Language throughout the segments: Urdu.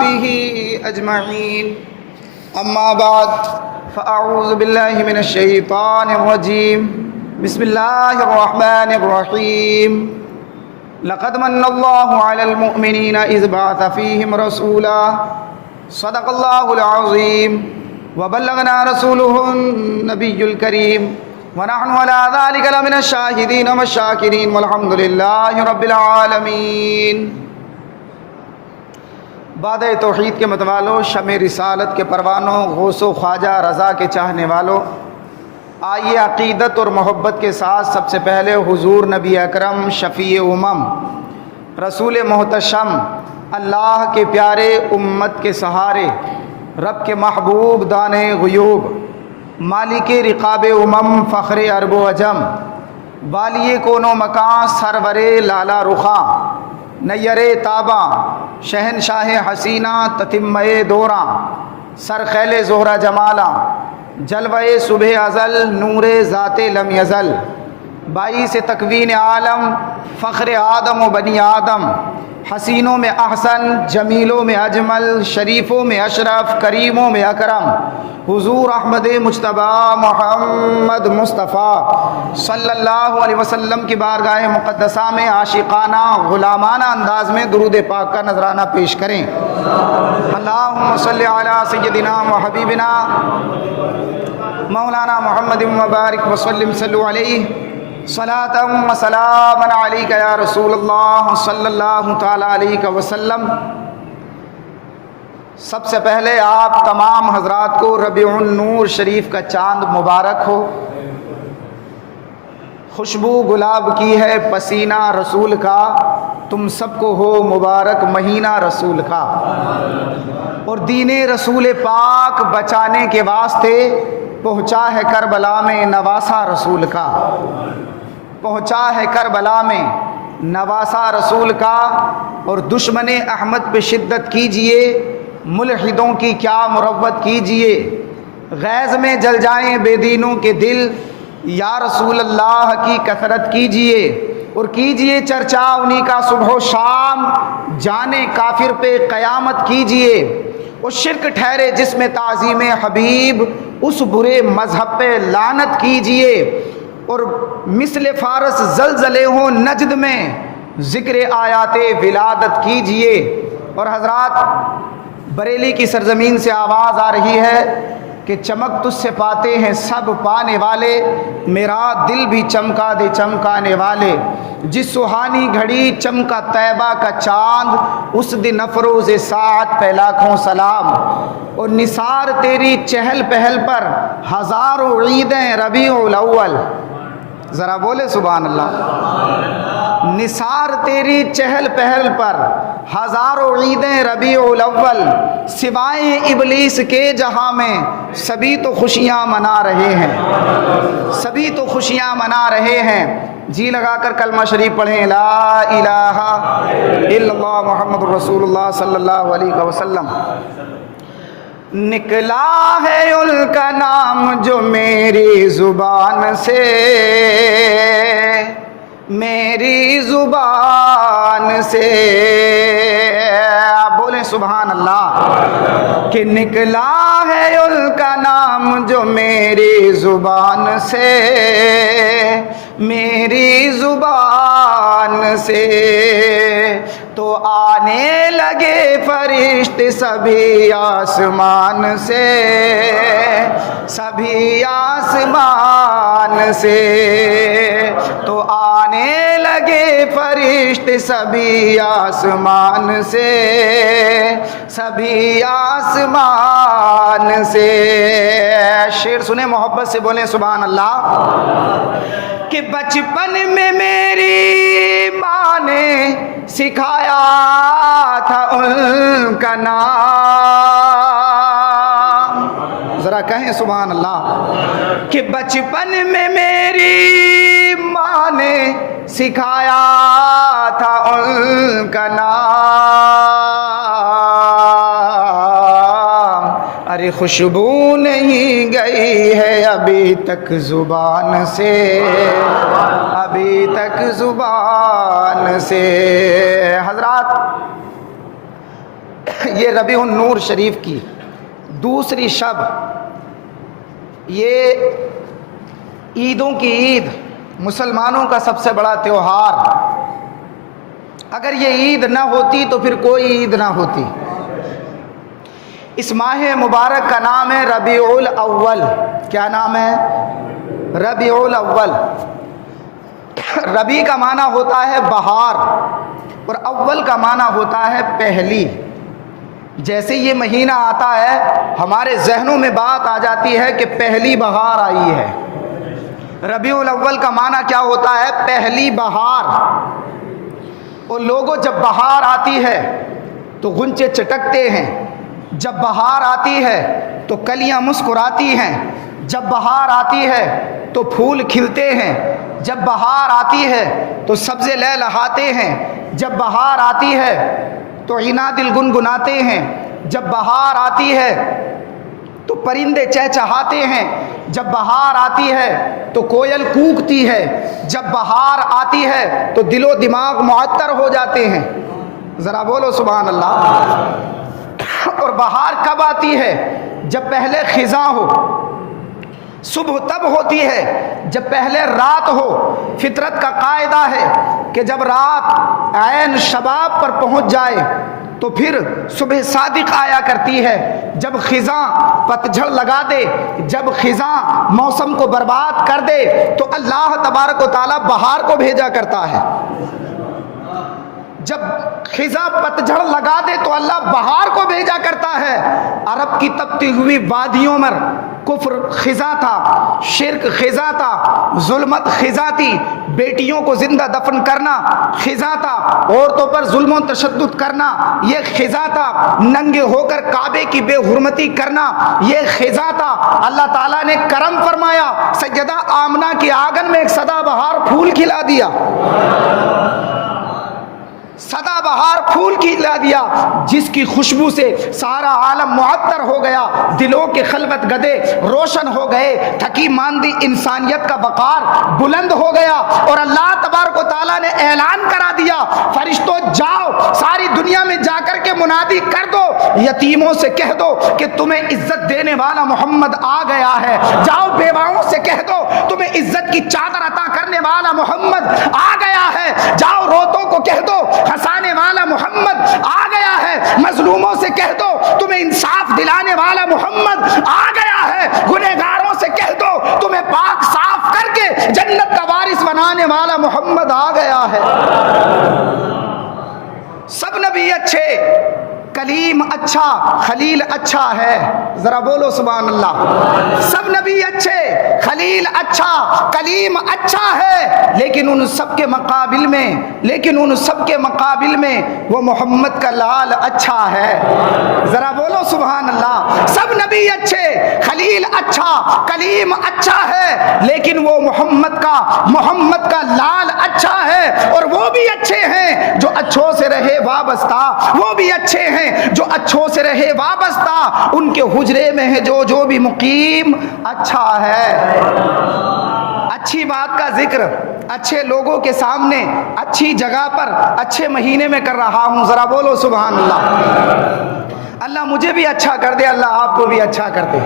به أجمعين أما بعد فأعوذ بالله من الشيطان الرجيم بسم الله الرحمن الرحيم لقد من الله على المؤمنين إذ بعث فيهم رسولا صدق الله العظيم وبلغنا رسوله النبي الكريم ونحن على ذلك لمن الشاهدين والشاكرين والحمد لله رب العالمين۔ بعد توحید کے متوالوں، شمع رسالت کے پروانوں، غوث و خواجہ رضا کے چاہنے والوں، آئیے عقیدت اور محبت کے ساتھ سب سے پہلے حضور نبی اکرم شفیع امم، رسول محتشم، اللہ کے پیارے، امت کے سہارے، رب کے محبوب، دانے غیوب، مالک رقاب امم، فخر عرب و عجم، والی کون و مکان، سرور لالا رخاں، نیر تاباں، شہنشاہ حسینہ، تتمہ دوراں، سرخیل زہرہ جمالاں، جلوہ صبح ازل، نور ذات لم یزل، باعث تکوین عالم، فخر آدم و بنی آدم، حسینوں میں احسن، جمیلوں میں اجمل، شریفوں میں اشرف، کریموں میں اکرم، حضور احمد مجتبی محمد مصطفیٰ صلی اللہ علیہ وسلم کی بارگاہ مقدسہ میں عاشقانہ غلامانہ انداز میں درود پاک کا نذرانہ پیش کریں۔ اللہم صلی علی سیدنا و حبیبنا مولانا محمد مبارک وسلم صلو علیہ صلاۃ و سلام علیک یا رسول اللہ صلی اللہ تعالی علیہ وسلم۔ سب سے پہلے آپ تمام حضرات کو ربیع النور شریف کا چاند مبارک ہو۔ خوشبو گلاب کی ہے پسینہ رسول کا، تم سب کو ہو مبارک مہینہ رسول کا۔ اور دین رسول پاک بچانے کے واسطے پہنچا ہے کربلا میں نواسا رسول کا، پہنچا ہے کربلا میں نواسا رسول کا۔ اور دشمن احمد پہ شدت کیجئے، ملحدوں کی کیا مروت کیجئے، غیظ میں جل جائیں بے دینوں کے دل، یا رسول اللہ کی کثرت کیجئے اور کیجئے چرچا انہی کا صبح و شام، جانے کافر پہ قیامت کیجئے۔ اور شرک ٹھہرے جس میں تعظیم حبیب، اس برے مذہب پہ لعنت کیجئے۔ اور مثل فارس زلزلے ہوں نجد میں، ذکر آیات ولادت کیجئے۔ اور حضرات، بریلی کی سرزمین سے آواز آ رہی ہے کہ چمک تجھ سے پاتے ہیں سب پانے والے، میرا دل بھی چمکا دے چمکانے والے۔ جس سہانی گھڑی چمکا طیبہ کا چاند، اس دن افروز ساعت پہ لاکھوں سلام۔ اور نثار تیری چہل پہل پر ہزاروں عیدیں ربیع الاول، ذرا بولے سبحان اللہ۔ نثار تیری چہل پہل پر ہزاروں عیدیں ربیع الاول، سوائے ابلیس کے جہاں میں سبھی تو خوشیاں منا رہے ہیں، سبھی تو خوشیاں منا رہے ہیں۔ جی لگا کر کلمہ شریف پڑھیں، لا الہ الا اللہ محمد رسول اللہ صلی اللہ علیہ وسلم۔ نکلا ہے ان کا نام جو میری زبان سے، میری زبان سے، آپ بولیں سبحان اللہ۔ کہ نکلا ہے ان کا نام جو میری زبان سے، میری زبان سے، تو آنے لگے فرشتے سبھی آسمان سے، سبھی آسمان سے، تو آنے لگے فرشتے سبھی آسمان سے، سبھی آسمان سے۔ شعر سنیں محبت سے، بولیں سبحان اللہ۔ کہ بچپن میں میری ماں نے سکھایا تھا ان کا نام، ذرا کہیں سبحان اللہ۔ کہ بچپن میں میری ماں نے سکھایا تھا ان کا نام، ارے خوشبو نہیں گئی ہے ابھی تک زبان سے، ابھی تک زبان سے۔ حضرات، یہ ربیع النور شریف کی دوسری شب، یہ عیدوں کی عید، مسلمانوں کا سب سے بڑا تہوار، اگر یہ عید نہ ہوتی تو پھر کوئی عید نہ ہوتی۔ اس ماہ مبارک کا نام ہے ربیع الاول۔ کیا نام ہے؟ ربیع الاول۔ ربیع کا معنی ہوتا ہے بہار اور اول کا معنی ہوتا ہے پہلی۔ جیسے یہ مہینہ آتا ہے ہمارے ذہنوں میں بات آ جاتی ہے کہ پہلی بہار آئی ہے۔ ربیع الاول کا معنی کیا ہوتا ہے؟ پہلی بہار۔ اور لوگوں جب بہار آتی ہے تو غنچے چٹکتے ہیں، جب بہار آتی ہے تو کلیاں مسکراتی ہیں، جب بہار آتی ہے تو پھول کھلتے ہیں، جب بہار آتی ہے تو سبزے لہلہاتے ہیں، جب بہار آتی ہے تو عینا دل گنگناتے ہیں، جب بہار آتی ہے تو پرندے چہچہاتے ہیں، جب بہار آتی ہے تو کوئل کوکتی ہے، جب بہار آتی ہے تو دل و دماغ معطر ہو جاتے ہیں۔ ذرا بولو سبحان اللہ۔ اور بہار کب آتی ہے؟ جب پہلے خزاں ہو۔ صبح تب ہوتی ہے جب پہلے رات ہو۔ فطرت کا قاعدہ ہے کہ جب رات عین شباب پر پہنچ جائے تو پھر صبح صادق آیا کرتی ہے۔ جب خزاں پتجھڑ لگا دے، جب خزاں موسم کو برباد کر دے تو اللہ تبارک و تعالیٰ بہار کو بھیجا کرتا ہے۔ جب خزاں پتجھڑ لگا دے تو اللہ بہار کو بھیجا کرتا ہے۔ عرب کی تپتی ہوئی وادیوں میں کفر خزاں تھا، شرک خزاں تھا، ظلمت خزاں تھی، بیٹیوں کو زندہ دفن کرنا خزاں تھا، عورتوں پر ظلم و تشدد کرنا یہ خزاں تھا، ننگے ہو کر کعبے کی بے حرمتی کرنا یہ خزاں تھا۔ اللہ تعالیٰ نے کرم فرمایا، سیدہ آمنہ کی آنگن میں ایک سدا بہار پھول کھلا دیا، سدا بہار پھول کھلا دیا، جس کی خوشبو سے سارا عالم معطر ہو گیا، دلوں کے خلوت گدے روشن ہو گئے، تھکی ماندی انسانیت کا وقار بلند ہو گیا۔ اور اللہ تبارک و تعالیٰ نے اعلان کرا دیا، فرشتوں جاؤ ساری دنیا میں جا کر کے منادی کر دو، یتیموں سے کہہ دو کہ تمہیں عزت دینے والا محمد آ گیا ہے، جاؤ بیواؤں سے کہہ دو تمہیں عزت کی چادر عطا کرنے والا محمد آ گیا ہے، جاؤ روتوں کو کہہ دو ہنسانے والا محمد آ گیا ہے، مظلوموں سے کہہ دو تمہیں انصاف دلانے والا محمد آ گیا ہے، گنہگاروں سے کہہ دو تمہیں پاک صاف کر کے جنت کا وارث بنانے والا محمد آ گیا ہے۔ سب نبی اچھے، کلیم اچھا، خلیل اچھا ہے، ذرا بولو سبحان اللہ۔ سب نبی اچھے، خلیل اچھا، کلیم اچھا ہے، لیکن ان سب کے مقابل میں وہ محمد کا لال اچھا ہے، ذرا بولو سبحان اللہ۔ سب نبی اچھے، خلیل اچھا، کلیم اچھا ہے، لیکن وہ محمد کا لال اچھا ہے، اور وہ بھی اچھے ہیں جو اچھوں سے رہے وابستہ، وہ بھی اچھے ہیں جو اچھوں سے رہے وابستہ، ان کے حجرے میں ہے جو بھی مقیم اچھا ہے۔ اچھی بات کا ذکر اچھے لوگوں کے سامنے اچھی جگہ پر اچھے مہینے میں کر رہا ہوں، ذرا بولو سبحان اللہ۔ اللہ مجھے بھی اچھا کر دے، اللہ آپ کو بھی اچھا کر دے۔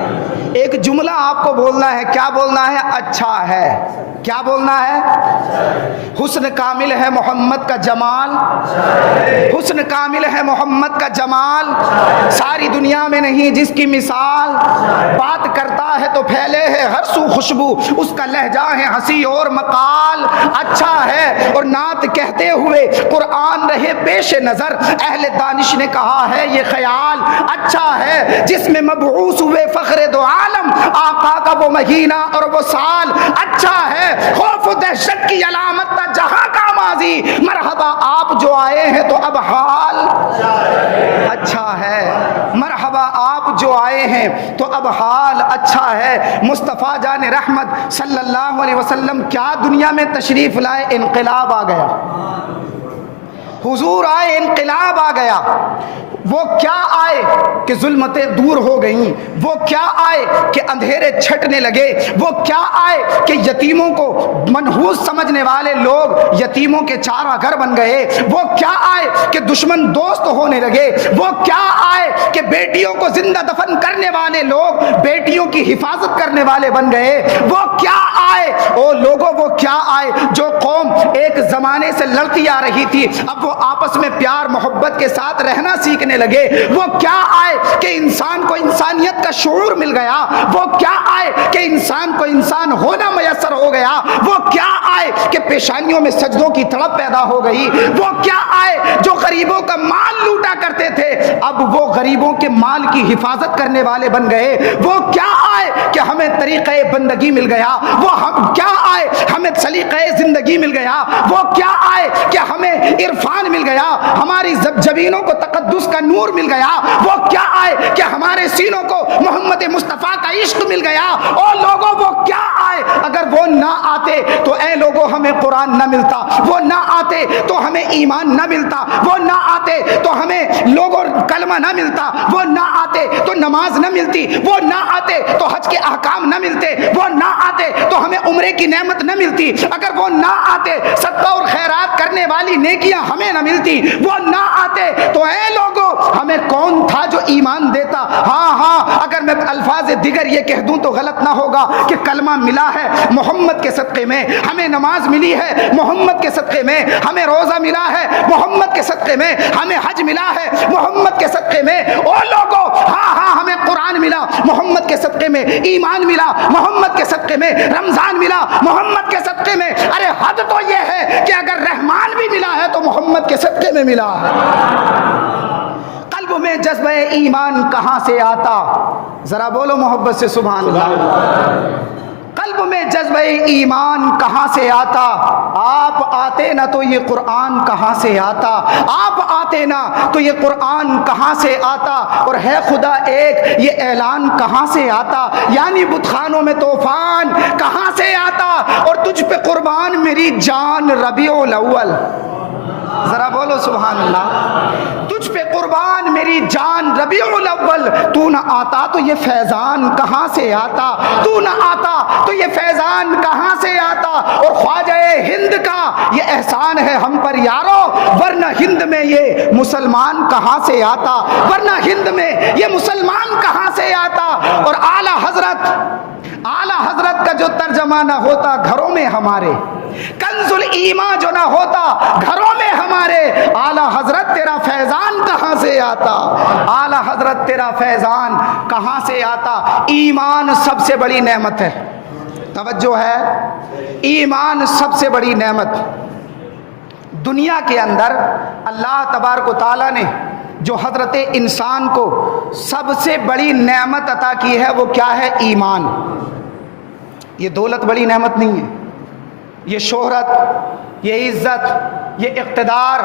ایک جملہ آپ کو بولنا ہے، کیا بولنا ہے؟ اچھا ہے۔ کیا بولنا ہے؟ حسن کامل ہے محمد کا جمال، حسن کامل ہے محمد کا جمال، ساری دنیا میں نہیں جس کی مثال، بات کرتا ہے تو پھیلے ہے ہر سو خوشبو، اس کا لہجہ ہے ہنسی اور مقال اچھا ہے، اور نعت کہتے ہوئے قرآن رہے پیش نظر، اہل دانش نے کہا ہے یہ خیال اچھا ہے، جس میں مبعوث ہوئے فخر دو عالم، آقا کا وہ مہینہ اور وہ سال اچھا ہے، خوف و دہشت کی علامت نہ جہاں کا ماضی، مرحبا آپ جو آئے ہیں تو اب حال اچھا ہے، مرحبا آپ جو آئے ہیں تو اب حال اچھا ہے۔ مصطفیٰ جان رحمت صلی اللہ علیہ وسلم کیا دنیا میں تشریف لائے؟ انقلاب آ گیا، حضور آئے، انقلاب آ گیا۔ وہ کیا آئے کہ ظلمتیں دور ہو گئیں، وہ کیا آئے کہ اندھیرے چھٹنے لگے، وہ کیا آئے کہ یتیموں کو منحوس سمجھنے والے لوگ یتیموں کے چارہ گھر بن گئے، وہ کیا آئے کہ دشمن دوست ہونے لگے، وہ کیا بیٹیوں کو زندہ دفن کرنے والے لوگ بیٹیوں کی حفاظت کرنے والے بن گئے۔ وہ کیا آئے او لوگوں، وہ کیا آئے جو قوم ایک زمانے سے لڑتی آ رہی تھی، اب وہ آپس میں پیار محبت کے ساتھ رہنا سیکھنے لگے۔ وہ کیا آئے کہ انسان کو انسانیت کا شعور مل گیا۔ وہ کیا آئے کہ انسان کو انسان ہونا میسر ہو گیا۔ وہ کیا آئے کہ پیشانیوں میں سجدوں کی تڑپ پیدا ہو گئی۔ وہ کیا آئے جو غریبوں کا مال لوٹا کرتے تھے، اب وہ غریبوں کے مال کی حفاظت کرنے والے بن گئے۔ وہ کیا آئے کہ ہمیں طریقہ بندگی مل گیا۔ وہ کیا آئے ہمیں سلیقہ زندگی مل گیا۔ وہ کیا آئے کہ ہمیں عرفان مل گیا، ہماری جبینوں کو تقدس کا نور مل گیا۔ وہ کیا آئے کہ ہمارے سینوں کو محمد مصطفیٰ کا عشق مل گیا۔ اور لوگوں وہ کیا آئے، اگر وہ نہ آتے تو اے لوگوں ہمیں قرآن نہ ملتا، وہ نہ آتے تو ہمیں ایمان نہ ملتا، وہ نہ آتے تو ہمیں لوگوں کلمہ نہ ملتا، وہ نہ آتے تو نماز نہ ملتی، وہ نہ آتے تو حج کے احکام نہ ملتے، وہ نہ آتے تو ہمیں عمرے کی نعمت نہ ملتی، اگر وہ نہ آتے صدقہ اور خیرات کرنے والی نیکیاں ہمیں نہ ملتی، وہ نہ آتے تو اے لوگوں ہمیں کون تھا جو ایمان دیتا۔ ہاں اگر میں الفاظ دیگر یہ کہہ دوں تو غلط نہ ہوگا کہ کلمہ ملا ہے محمد کے صدقے میں، ہمیں نماز ملی ہے محمد کے صدقے میں، ہمیں روزہ ملا ہے محمد کے صدقے میں، ہمیں حج ملا ہے محمد کے صدقے میں۔ او لوگوں ہاں ہمیں قرآن ملا محمد کے صدقے میں، ایمان ملا محمد کے صدقے میں، رمضان ملا محمد کے صدقے میں۔ ارے حد تو یہ ہے کہ اگر رحمان بھی ملا ہے تو محمد کے صدقے میں ملا ہے۔ قلب میں جذبہ ایمان کہاں سے آتا، ذرا بولو محبت سے سبحان اللہ۔ قلب میں جذبہ ایمان کہاں سے آتا، آپ آتے نہ تو یہ قرآن کہاں سے آتا، آپ آتے نہ تو یہ قرآن کہاں سے آتا، اور ہے خدا ایک یہ اعلان کہاں سے آتا، یعنی بت خانوں میں طوفان کہاں سے آتا، اور تجھ پہ قربان میری جان ربیع الاول، ذرا بولو سبحان اللہ۔ تجھ پہ قربان میری جان ربیع الاول، تو نہ آتا تو یہ فیضان کہاں سے آتا، تو نہ آتا تو یہ فیضان کہاں سے آتا، اور خواجہ ہند کا یہ احسان ہے ہم پر یارو، ورنہ ہند میں یہ مسلمان کہاں سے آتا، ورنہ ہند میں یہ مسلمان کہاں سے آتا۔ اور اعلیٰ حضرت کا جو ترجمہ نہ ہوتا گھروں میں ہمارے، کنز الایمان جو نہ ہوتا گھروں میں ہمارے، اعلیٰ حضرت تیرا فیضان کہاں سے آتا، اعلیٰ حضرت تیرا فیضان کہاں سے آتا۔ ایمان سب سے بڑی نعمت ہے، توجہ ہے، ایمان سب سے بڑی نعمت دنیا کے اندر اللہ تبارک و تعالیٰ نے جو حضرت انسان کو سب سے بڑی نعمت عطا کی ہے وہ کیا ہے، ایمان۔ یہ دولت بڑی نعمت نہیں ہے، یہ شہرت، یہ عزت، یہ اقتدار،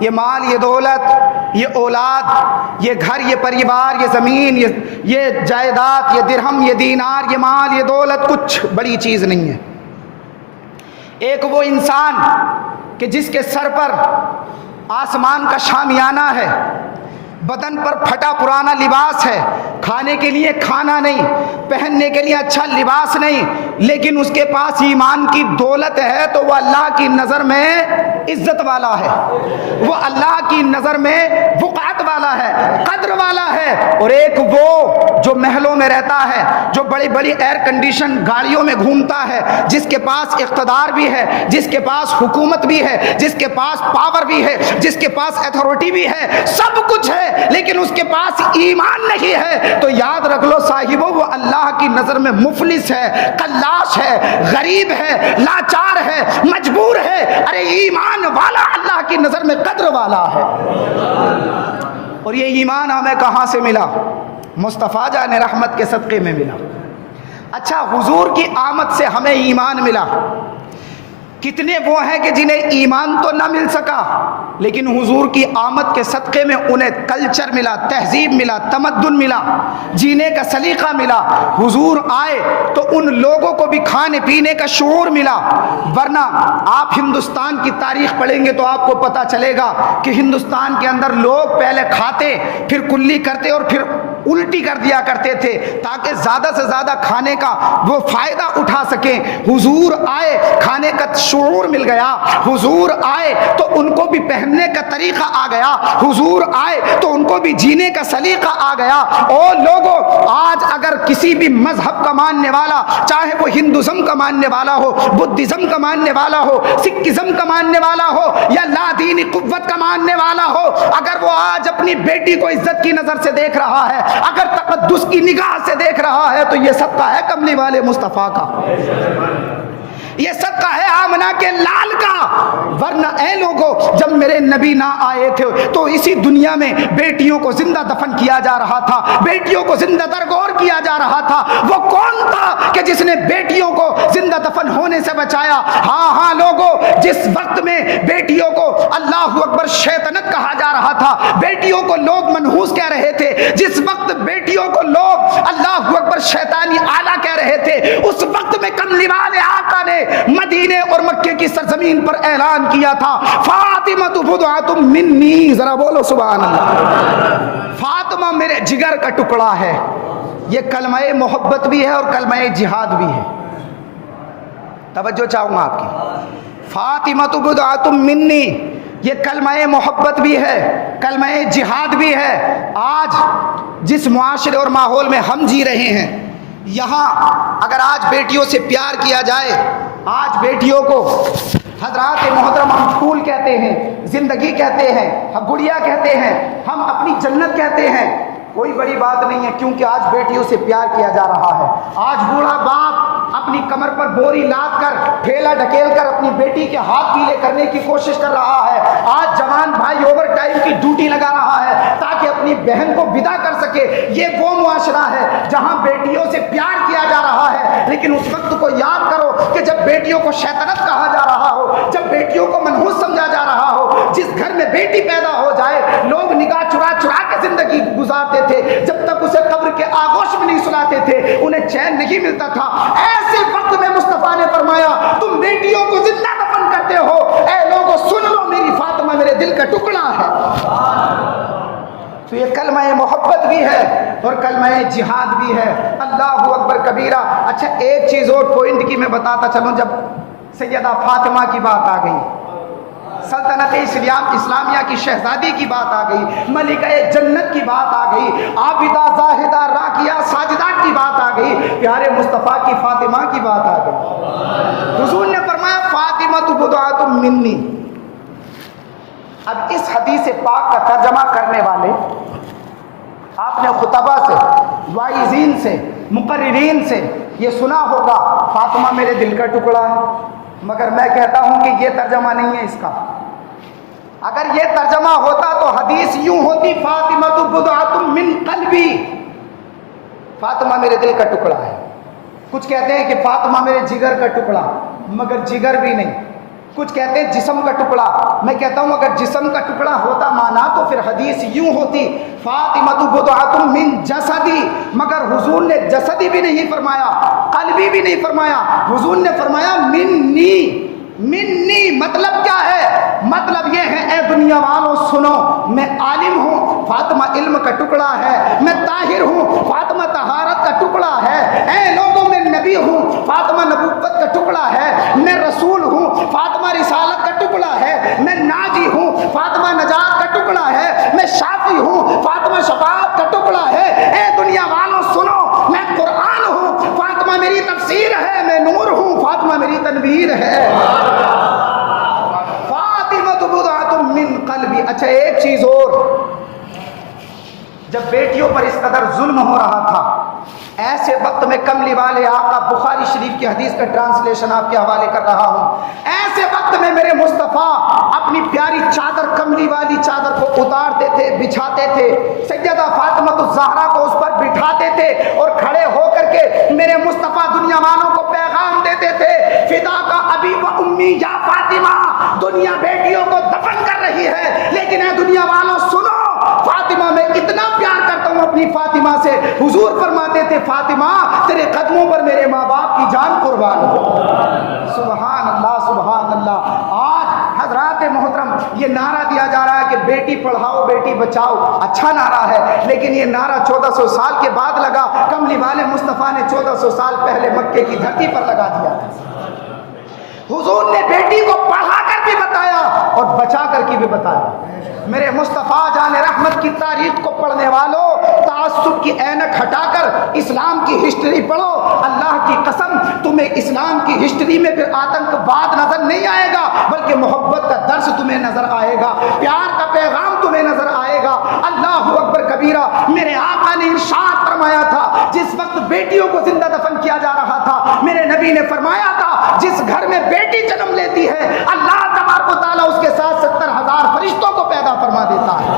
یہ مال، یہ دولت، یہ اولاد، یہ گھر، یہ پریوار، یہ زمین، یہ جائیداد، یہ درہم، یہ دینار، یہ مال، یہ دولت کچھ بڑی چیز نہیں ہے۔ ایک وہ انسان کہ جس کے سر پر آسمان کا شامیانہ ہے، بدن پر پھٹا پرانا لباس ہے، کھانے کے لیے کھانا نہیں، پہننے کے لیے اچھا لباس نہیں، لیکن اس کے پاس ایمان کی دولت ہے تو وہ اللہ کی نظر میں عزت والا ہے، وہ اللہ کی نظر میں وقعت والا ہے، قدر والا ہے۔ اور ایک وہ جو محلوں میں رہتا ہے، جو بڑی بڑی ایئر کنڈیشن گاڑیوں میں گھومتا ہے، جس کے پاس اقتدار بھی ہے، جس کے پاس حکومت بھی ہے، جس کے پاس پاور بھی ہے، جس کے پاس اتھارٹی بھی ہے، سب کچھ ہے، لیکن اس کے پاس ایمان نہیں ہے، تو یاد رکھ لو صاحبو وہ اللہ کی نظر میں مفلس ہے، قلاش ہے، غریب ہے، لاچار ہے، مجبور ہے۔ ارے ایمان والا اللہ کی نظر میں قدر والا ہے۔ اور یہ ایمان ہمیں کہاں سے ملا؟ مصطفیٰ جان رحمت کے صدقے میں ملا۔ اچھا، حضور کی آمد سے ہمیں ایمان ملا۔ کتنے وہ ہیں کہ جنہیں ایمان تو نہ مل سکا، لیکن حضور کی آمد کے صدقے میں انہیں کلچر ملا، تہذیب ملا، تمدن ملا، جینے کا سلیقہ ملا۔ حضور آئے تو ان لوگوں کو بھی کھانے پینے کا شعور ملا، ورنہ آپ ہندوستان کی تاریخ پڑھیں گے تو آپ کو پتہ چلے گا کہ ہندوستان کے اندر لوگ پہلے کھاتے، پھر کلی کرتے اور پھر الٹی کر دیا کرتے تھے تاکہ زیادہ سے زیادہ کھانے کا وہ فائدہ اٹھا سکیں۔ حضور آئے، کھانے کا شعور مل گیا، حضور آئے تو ان کو بھی پہننے رہنے کا طریقہ آ گیا، حضور آئے تو ان کو بھی جینے کا سلیقہ آ گیا۔ اور لوگوں، آج اگر کسی بھی مذہب کا ماننے والا، چاہے وہ ہندوزم کا ماننے والا ہو، بدھزم کا ماننے والا ہو، سکھزم کا ماننے والا ہو، یا لا دینی قوت کا ماننے والا ہو، اگر وہ آج اپنی بیٹی کو عزت کی نظر سے دیکھ رہا ہے، اگر تقدس کی نگاہ سے دیکھ رہا ہے، تو یہ صدقہ ہے کملی والے مصطفیٰ کا، یہ صدقہ ہے آمنہ کے لال کا۔ ورنہ اے لوگوں، جب میرے نبی نہ آئے تھے تو اسی دنیا میں بیٹیوں کو زندہ دفن کیا جا رہا تھا، بیٹیوں کو زندہ درگور کیا جا رہا تھا۔ وہ کون تھا کہ جس نے بیٹیوں کو زندہ دفن ہونے سے بچایا؟ ہاں لوگوں، جس وقت میں بیٹیوں کو اللہ اکبر شیطنت کہا جا رہا تھا، بیٹیوں کو لوگ منحوس کہہ رہے تھے، جس وقت بیٹیوں کو لوگ اللہ اکبر شیطانی آلہ کہہ رہے تھے، اس وقت میں کملی والے آقا نے مدینے اور مکے کی سرزمین پر اعلان کیا تھا، فاطمہ بضعۃ منی، ذرا بولو سبحان اللہ، فاطمہ میرے جگر کا ٹکڑا ہے۔ یہ کلمہ محبت بھی ہے اور کلمہ جہاد بھی ہے، توجہ چاہوں گا آپ کی۔ فاطمہ بضعۃ منی، یہ کلمہ محبت بھی ہے، کلمہ جہاد بھی ہے۔ آج جس معاشرے اور ماحول میں ہم جی رہے ہیں، یہاں اگر آج بیٹیوں سے پیار کیا جائے، آج بیٹیوں کو حضرات محترم ہم پھول کہتے ہیں، زندگی کہتے ہیں، ہم گڑیا کہتے ہیں، ہم اپنی جنت کہتے ہیں، کوئی بڑی بات نہیں ہے، کیونکہ آج بیٹیوں سے پیار کیا جا رہا ہے۔ آج بوڑھا باپ اپنی کمر پر بوری لاد کر، ٹھیلا ڈھکیل کر اپنی بیٹی کے ہاتھ پیلے کرنے کی کوشش کر رہا ہے۔ آج جوان بھائی اوور ٹائم کی ڈیوٹی لگا رہا ہے تاکہ اپنی بہن کو ودا کر سکے۔ یہ وہ معاشرہ ہے جہاں بیٹیوں سے پیار کیا جا رہا ہے، لیکن اس وقت کو یاد کرو کہ جب بیٹیوں کو شیطنت کہا جا رہا ہو، جب بیٹیوں کو منحوس سمجھا جا رہا ہو، جس گھر میں بیٹی پیدا ہو جائے لوگ نگاہ چرا چرا کے زندگی گزارتے تھے، جب تک اسے قبر کے آغوش میں نہیں سلاتے تھے انہیں چین نہیں ملتا تھا۔ ایسے وقت میں مصطفیٰ نے فرمایا تم بیٹیوں کو زندہ دفن کرتے ہو، اے لوگوں سن لو، میری فاطمہ میرے دل کا ٹکڑا ہے۔ تو یہ کلمہ محبت بھی ہے اور کلمہ جہاد بھی ہے۔ اللہ اکبر کبیرہ۔ اچھا ایک چیز اور پوائنٹ کی میں بتاتا چلوں، جب سیدہ فاطمہ کی بات آ گئی، سلطنت اسلامیہ کی شہزادی کی بات آ گئی، ملکہ جنت کی بات آ گئی، عابدہ زاہدہ راکیہ ساجدہ کی بات آ گئی، پیارے مصطفیٰ کی فاطمہ کی بات آ گئی۔ حضور نے فرمایا فاطمہ بضعۃ منی۔ اب اس حدیث پاک کا ترجمہ کرنے والے، آپ نے خطبہ سے، واعظین سے، مقررین سے یہ سنا ہوگا فاطمہ میرے دل کا ٹکڑا ہے، مگر میں کہتا ہوں کہ یہ ترجمہ نہیں ہے اس کا۔ اگر یہ ترجمہ ہوتا تو حدیث یوں ہوتی فاطمہ بضعۃ من قلبی، فاطمہ میرے دل کا ٹکڑا ہے۔ کچھ کہتے ہیں کہ فاطمہ میرے جگر کا ٹکڑا، مگر جگر بھی نہیں۔ کچھ کہتے ہیں جسم کا ٹکڑا، میں کہتا ہوں اگر جسم کا ٹکڑا ہوتا مانا تو پھر حدیث یوں ہوتی فاطمہ بضعۃ من جسدی، مگر حضور نے جسدی بھی نہیں فرمایا، قلبی بھی نہیں فرمایا، حضور نے فرمایا منی۔ منی مطلب کیا ہے؟ مطلب یہ ہے اے دنیا والوں سنو، میں عالم ہوں، فاطمہ علم کا ٹکڑا ہے، میں طاہر ہوں، فاطمہ طہارت کا ٹکڑا ہے، اے لوگوں میں نبی ہوں، فاطمہ نبوت کا ٹکڑا ہے، میں رسول ہوں، فاطمہ رسالت کا ٹکڑا ہے، میں ناجی ہوں، فاطمہ نجات کا ٹکڑا ہے، میں شافی ہوں، فاطمہ شفاعت کا ٹکڑا ہے۔ اے دنیا والوں سنو، میں قرآن ہوں، فاطمہ میری تفسیر ہے، میں نور ہوں، فاطمہ میری تنویر ہے۔ فاطمہ بضعۃ من قلبی۔ اچھا ایک چیز اور، جب بیٹیوں پر اس قدر ظلم ہو رہا تھا، ایسے وقت میں کملی والے آقا، بخاری شریف کی حدیث کا ٹرانسلیشن آپ کے حوالے کر رہا ہوں، ایسے وقت میں میرے مصطفیٰ اپنی پیاری چادر، کملی والی چادر کو اتارتے تھے، بچھاتے تھے، سیدہ فاطمہ الزہرا کو اس پر بٹھاتے تھے اور کھڑے ہو کر کے میرے مصطفیٰ دنیا والوں کو پیغام دیتے تھے، فدا کا ابی و امی یا فاطمہ، دنیا بیٹیوں کو دفن کر رہی ہے، لیکن اے دنیا والوں سنو، فاطمہ میں اتنا پیار کرتا ہوں اپنی فاطمہ سے۔ حضور فرماتے تھے فاطمہ تیرے قدموں پر میرے ماں باپ کی جان قربان ہو۔ سبحان اللہ سبحان اللہ۔ آج حضرات محترم یہ نعرہ دیا جا رہا ہے کہ بیٹی پڑھاؤ بیٹی بچاؤ، اچھا نعرہ ہے، لیکن یہ نعرہ 1400 سال کے بعد لگا، کملی والے مصطفیٰ نے 1400 سال پہلے مکے کی دھرتی پر لگا دیا تھا۔ حضور نے بیٹی کو پڑھا کر کر بھی بتایا اور بچا کر کے بھی بتایا۔ میرے مصطفیٰ جان رحمت کی تاریخ کو پڑھنے والوں، تعصب کی اینک ہٹا کر اسلام کی ہسٹری پڑھو، اللہ کی قسم تمہیں اسلام کی ہسٹری میں پھر آتنک واد نظر نہیں آئے گا، بلکہ محبت کا درس تمہیں نظر آئے گا، پیار کا پیغام تمہیں نظر آئے گا۔ اللہ اکبر کبیرہ۔ میرے آقا نے ارشاد فرمایا تھا، جس وقت بیٹیوں کو زندہ دفن کیا جا رہا تھا، میرے نبی نے فرمایا تھا جس گھر میں بیٹی جنم لیتی ہے اللہ تبارک و تعالیٰ اس کے ساتھ 70,000 فرشتوں کو پیدا فرما دیتا ہے۔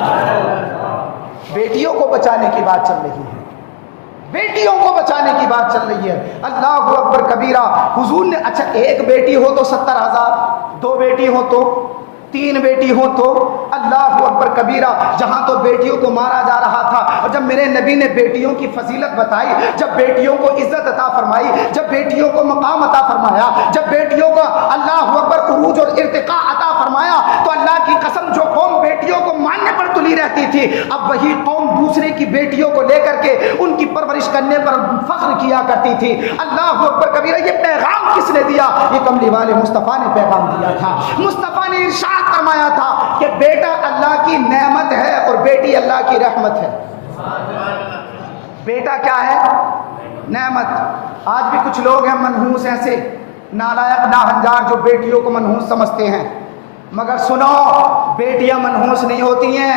بیٹیوں کو بچانے کی بات چل رہی ہے، بیٹیوں کو بچانے کی بات چل رہی ہے۔ اللہ اکبر کبیرہ۔ حضور نے اچھا ایک بیٹی ہو تو 70,000، 2 بیٹی ہو تو 3 بیٹی ہو تو اللہ اکبر کبیرہ۔ جہاں تو بیٹیوں کو مارا جا رہا تھا، اور جب میرے نبی نے بیٹیوں کی فضیلت بتائی، جب بیٹیوں کو عزت عطا فرمائی، جب بیٹیوں کو مقام عطا فرمایا، جب بیٹیوں کو اللہ اکبر عروج اور ارتقاء عطا فرمایا، تو اللہ کی قسم جو قوم بیٹیوں کو ماننے پر تلی رہتی تھی، اب وہی قوم دوسرے کی بیٹیوں کو لے کر کے ان کی پرورش کرنے پر فخر کیا کرتی تھی۔ اللہ اکبر کبیرہ۔ یہ پیغام کس نے دیا؟ یہ کملی والے مصطفیٰ نے پیغام دیا تھا۔ مصطفیٰ نے ارشاد فرمایا تھا کہ بیٹا اللہ کی نعمت ہے اور بیٹی اللہ کی رحمت ہے۔ بیٹا کیا ہے؟ نعمت۔ آج بھی کچھ لوگ ہیں منحوس ایسے نالائق ناہنجار جو بیٹیوں کو منحوس سمجھتے ہیں، مگر سنو بیٹیاں منحوس نہیں ہوتی ہیں۔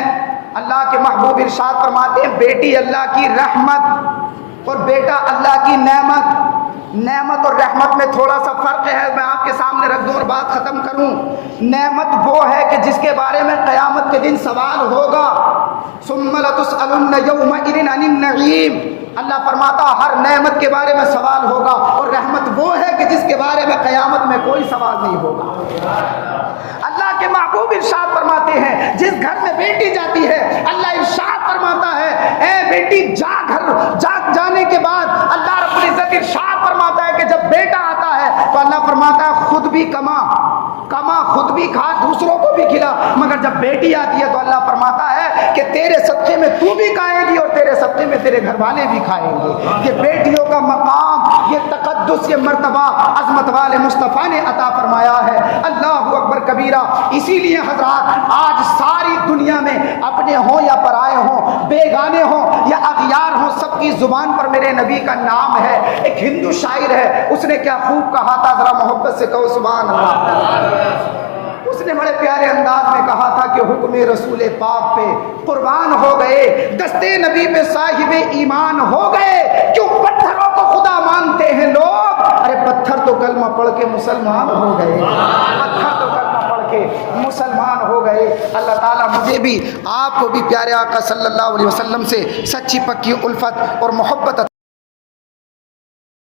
اللہ کے محبوب ارشاد فرماتے ہیں بیٹی اللہ کی رحمت اور بیٹا اللہ کی نعمت۔ نعمت اور رحمت میں تھوڑا سا فرق ہے، میں آپ کے سامنے رکھ دوں اور بات ختم کروں۔ نعمت وہ ہے کہ جس کے بارے میں قیامت کے دن سوال ہوگا، ثم لتسألن یومئذ عن النعیم۔ اللہ فرماتا ہر نعمت کے بارے میں سوال ہوگا، اور رحمت وہ ہے کہ جس کے بارے میں قیامت میں کوئی سوال نہیں ہوگا۔ اللہ کے محبوب ارشاد فرماتے ہیں جس گھر میں بیٹی جاتی ہے، اللہ ارشاد فرماتا ہے اے بیٹی جا گھر، جانے کے بعد اللہ رب العزت ارشاد فرماتا ہے کہ جب بیٹا آتا ہے تو اللہ فرماتا ہے خود بھی کما، خود بھی کھا، دوسروں کو بھی کھلا، مگر جب بیٹی آتی ہے تو اللہ فرماتا ہے کہ تیرے صدقے میں تو بھی کھائے گی اور تیرے صدقے میں تیرے گھر والے بھی کھائیں گے۔ یہ بیٹیوں کا مقام، یہ تقدس، یہ مرتبہ عظمت والے مصطفیٰ نے عطا فرمایا ہے۔ اللہ اکبر کبیرہ۔ اسی لیے حضرات آج ساری دنیا میں اپنے ہوں یا پرائے ہوں، بیگانے ہوں یا اغیار ہوں، سب کی زبان پر میرے نبی کا نام ہے۔ ایک ہندو شاعر ہے، اس نے کیا خوب کہا تھا، ذرا محبت سے کہو سبحان اللہ۔ اس نے بڑے پیارے انداز میں کہا تھا کہ حکم رسول پاک پہ قربان ہو گئے، دستے نبی پہ صاحب ایمان ہو گئے، کیوں پتھروں کو خدا مانتے ہیں لوگ؟ ارے پتھر تو کلمہ پڑھ کے مسلمان ہو گئے، پتھر تو کلمہ پڑھ کے مسلمان ہو گئے۔ اللہ تعالیٰ مجھے بھی آپ کو بھی پیارے آقا صلی اللہ علیہ وسلم سے سچی پکی الفت اور محبت